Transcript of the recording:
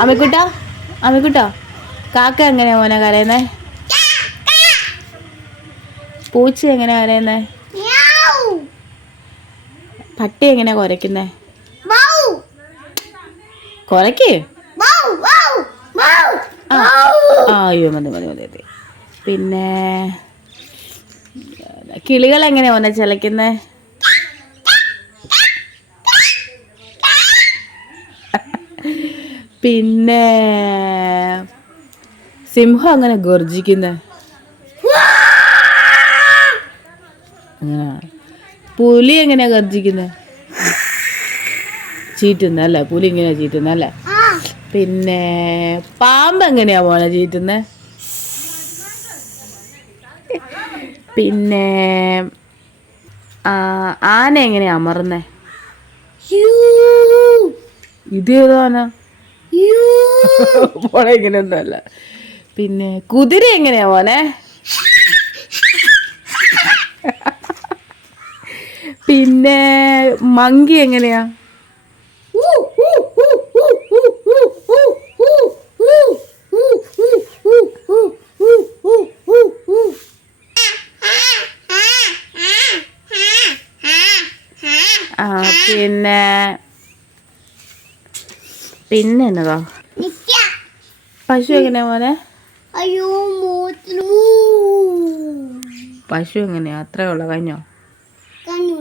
അമ്മിക്കുട്ട? അമ്മക്കുട്ടോ? കാക്ക എങ്ങനെയാ മോനെ കരയുന്നേ? പൂച്ച എങ്ങനെയാ കരയുന്നേ? പട്ടി എങ്ങനെയാ കുരയ്ക്കുന്നേ? കുരയ്ക്ക്? അയ്യോ മതി മതി മതി മതി. പിന്നെ കിളികൾ എങ്ങനെയാ മോനെ ചിലക്കുന്നേ പിന്നെ സിംഹം അങ്ങനെ ഗർജിക്കുന്നേ. അങ്ങനെ. പുലി എങ്ങനെയാ ഗർജിക്കുന്നത് ചീറ്റുന്ന അല്ലേ? പുലി ഇങ്ങനെയാ ചീറ്റുന്ന അല്ലേ? പിന്നെ പാമ്പ് എങ്ങനെയാ മോനെ ചീറ്റുന്നത് പിന്നെ ആന എങ്ങനെയാ അമർന്നേ? ഇത് ഏതോ ആന? മോനെ ഇങ്ങനെയൊന്നും അല്ല പിന്നെ കുതിര എങ്ങനെയാ മോനെ? പിന്നെ മങ്കി എങ്ങനെയാ? പിന്നെ പിന്നെ എന്നതാ? പശു എങ്ങനെയാ മോനെ? അയ്യോ പശു എങ്ങനെയാ? അത്രേ ഉള്ള? കഴിഞ്ഞോ? കഴിഞ്ഞു.